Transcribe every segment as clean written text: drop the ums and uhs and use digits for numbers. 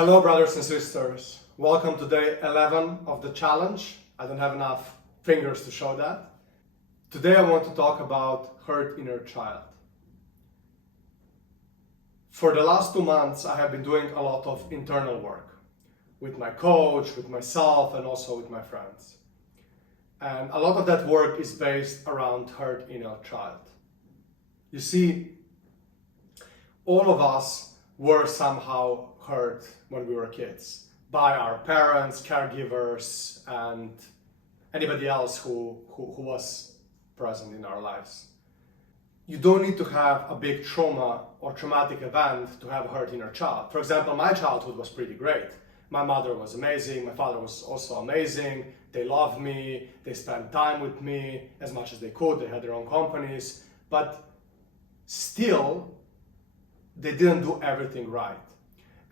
Hello brothers and sisters, welcome to day 11 of the challenge. I don't have enough fingers to show that. Today I want to talk about hurt inner child. For the last 2 months I have been doing a lot of internal work with my coach, with myself, and also with my friends. And a lot of that work is based around hurt inner child. You see, all of us were somehow hurt when we were kids by our parents, caregivers, and anybody else who was present in our lives. You don't need to have a big trauma or traumatic event to have a hurt inner child. For example, my childhood was pretty great. My mother was amazing, my father was also amazing, they loved me, they spent time with me as much as they could, they had their own companies, but still, they didn't do everything right.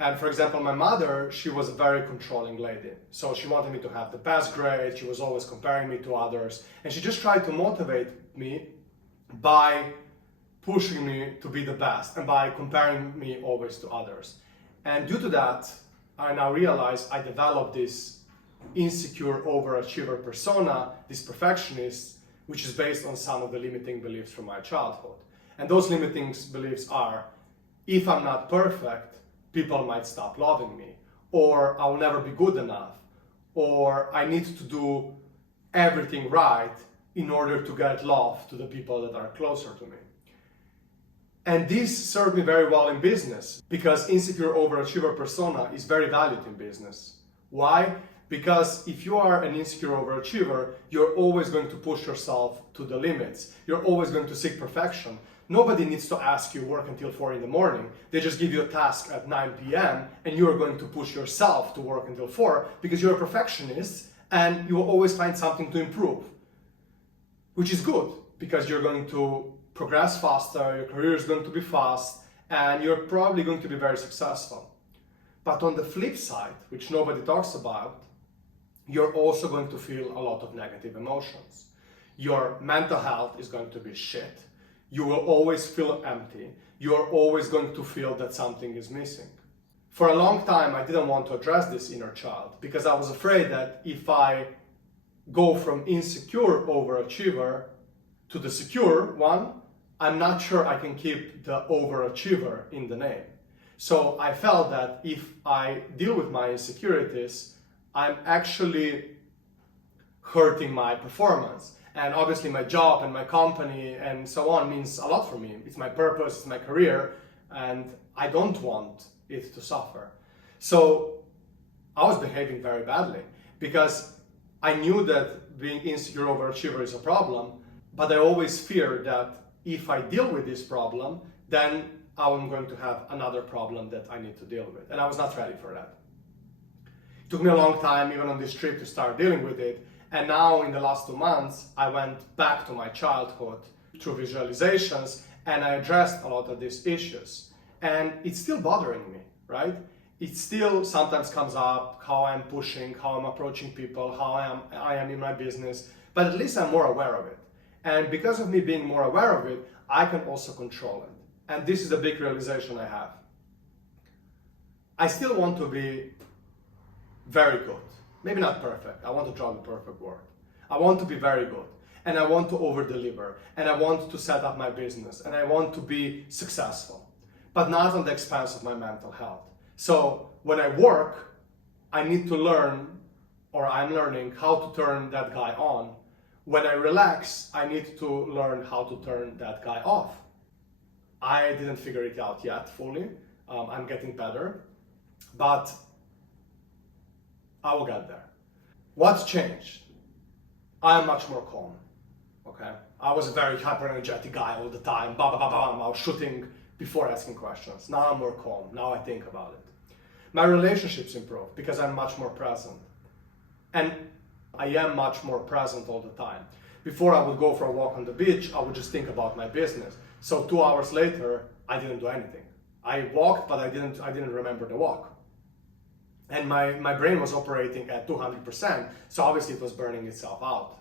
And for example, my mother, she was a very controlling lady. So she wanted me to have the best grade, she was always comparing me to others, and she just tried to motivate me by pushing me to be the best and by comparing me always to others. And due to that, I now realize I developed this insecure overachiever persona, this perfectionist, which is based on some of the limiting beliefs from my childhood. And those limiting beliefs are, if I'm not perfect, people might stop loving me, or I'll never be good enough, or I need to do everything right in order to get love to the people that are closer to me. And this served me very well in business because insecure overachiever persona is very valued in business. Why? Because if you are an insecure overachiever, you're always going to push yourself to the limits. You're always going to seek perfection. Nobody needs to ask you work until 4 in the morning. They just give you a task at 9 p.m. and you're going to push yourself to work until 4 because you're a perfectionist and you will always find something to improve, which is good because you're going to progress faster, your career is going to be fast, and you're probably going to be very successful. But on the flip side, which nobody talks about, you're also going to feel a lot of negative emotions. Your mental health is going to be shit. You will always feel empty. You're always going to feel that something is missing. For a long time, I didn't want to address this inner child because I was afraid that if I go from insecure overachiever to the secure one, I'm not sure I can keep the overachiever in the name. So I felt that if I deal with my insecurities, I'm actually hurting my performance. And obviously my job and my company and so on means a lot for me. It's my purpose, it's my career, and I don't want it to suffer. So I was behaving very badly because I knew that being insecure overachiever is a problem, but I always feared that if I deal with this problem, then I'm going to have another problem that I need to deal with. And I was not ready for that. It took me a long time, even on this trip, to start dealing with it. And now in the last 2 months, I went back to my childhood through visualizations and I addressed a lot of these issues. And it's still bothering me, right? It still sometimes comes up, how I'm pushing, how I'm approaching people, how I am in my business, but at least I'm more aware of it. And because of me being more aware of it, I can also control it. And this is the big realization I have. I still want to be very good. Maybe not perfect. I want to draw the perfect word. I want to be very good. And I want to over-deliver. And I want to set up my business. And I want to be successful. But not on the expense of my mental health. So when I work, I need to learn, or I'm learning, how to turn that guy on. When I relax, I need to learn how to turn that guy off. I didn't figure it out yet fully. I'm getting better. But I will get there. What's changed? I am much more calm, okay? I was a very hyper-energetic guy all the time, bah, bah, bah, bah. I was shooting before asking questions. Now I'm more calm, now I think about it. My relationships improved because I'm much more present. And I am much more present all the time. Before I would go for a walk on the beach, I would just think about my business. So 2 hours later, I didn't do anything. I walked, but I didn't remember the walk. And my brain was operating at 200%, so obviously it was burning itself out.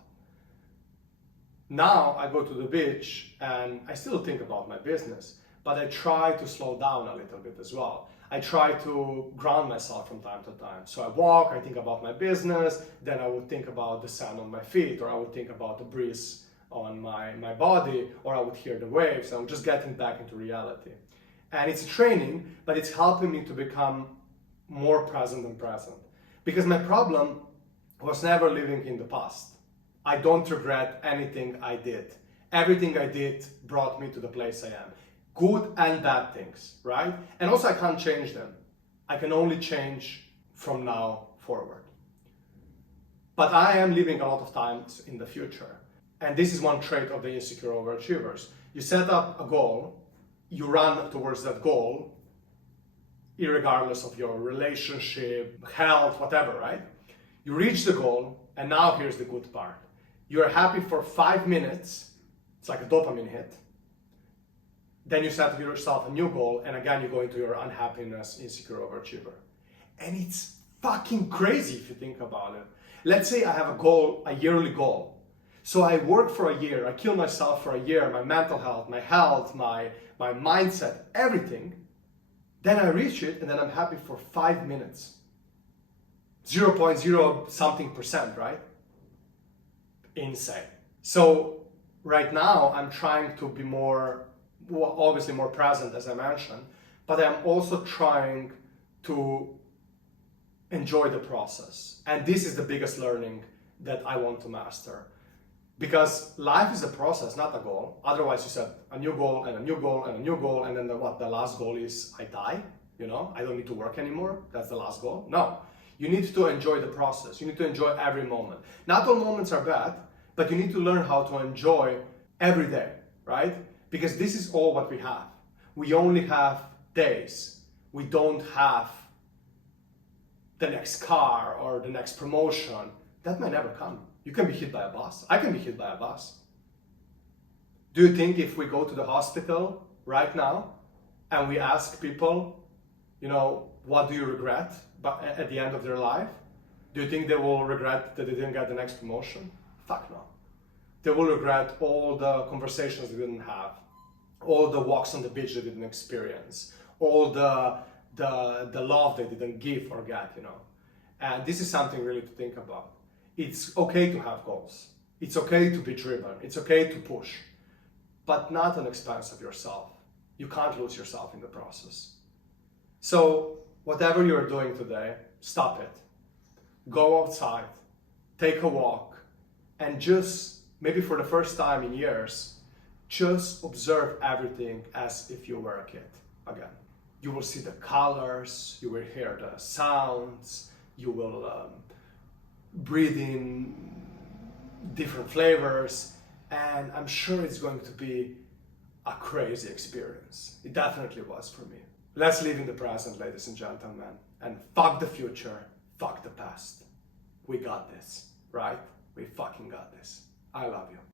Now I go to the beach and I still think about my business, but I try to slow down a little bit as well. I try to ground myself from time to time. So I walk, I think about my business, then I would think about the sound on my feet, or I would think about the breeze on my body, or I would hear the waves. I'm just getting back into reality. And it's a training, but it's helping me to become more present and present. Because my problem was never living in the past. I don't regret anything I did. Everything I did brought me to the place I am. Good and bad things, right? And also I can't change them. I can only change from now forward. But I am living a lot of times in the future. And this is one trait of the insecure overachievers. You set up a goal, you run towards that goal, irregardless of your relationship, health, whatever, right? You reach the goal, and now here's the good part. You're happy for 5 minutes, it's like a dopamine hit. Then you set yourself a new goal, and again you go into your unhappiness, insecure overachiever. And it's fucking crazy if you think about it. Let's say I have a goal, a yearly goal. So I work for a year, I kill myself for a year, my mental health, my mindset, everything. Then I reach it, and then I'm happy for 5 minutes. 0.0 something percent, right? Insane. So right now I'm trying to be more, well, obviously more present, as I mentioned, but I'm also trying to enjoy the process. And this is the biggest learning that I want to master. Because life is a process, not a goal. Otherwise you set a new goal and a new goal and a new goal, and then the last goal is I die, I don't need to work anymore. That's the last goal. No, you need to enjoy the process. You need to enjoy every moment. Not all moments are bad, but you need to learn how to enjoy every day, right? Because this is all what we have. We only have days. We don't have the next car or the next promotion. That might never come. You can be hit by a bus. I can be hit by a bus. Do you think if we go to the hospital right now and we ask people, what do you regret at the end of their life? Do you think they will regret that they didn't get the next promotion? Fuck no. They will regret all the conversations they didn't have, all the walks on the beach they didn't experience, all the love they didn't give or get, And this is something really to think about. It's okay to have goals. It's okay to be driven. It's okay to push, but not on expense of yourself. You can't lose yourself in the process. So whatever you're doing today, stop it. Go outside, take a walk, and just, maybe for the first time in years, just observe everything as if you were a kid again. You will see the colors, you will hear the sounds, you will breathe in different flavors, and I'm sure it's going to be a crazy experience. It definitely was for me. Let's live in the present, ladies and gentlemen, and fuck the future, fuck the past. We got this, right? We fucking got this. I love you.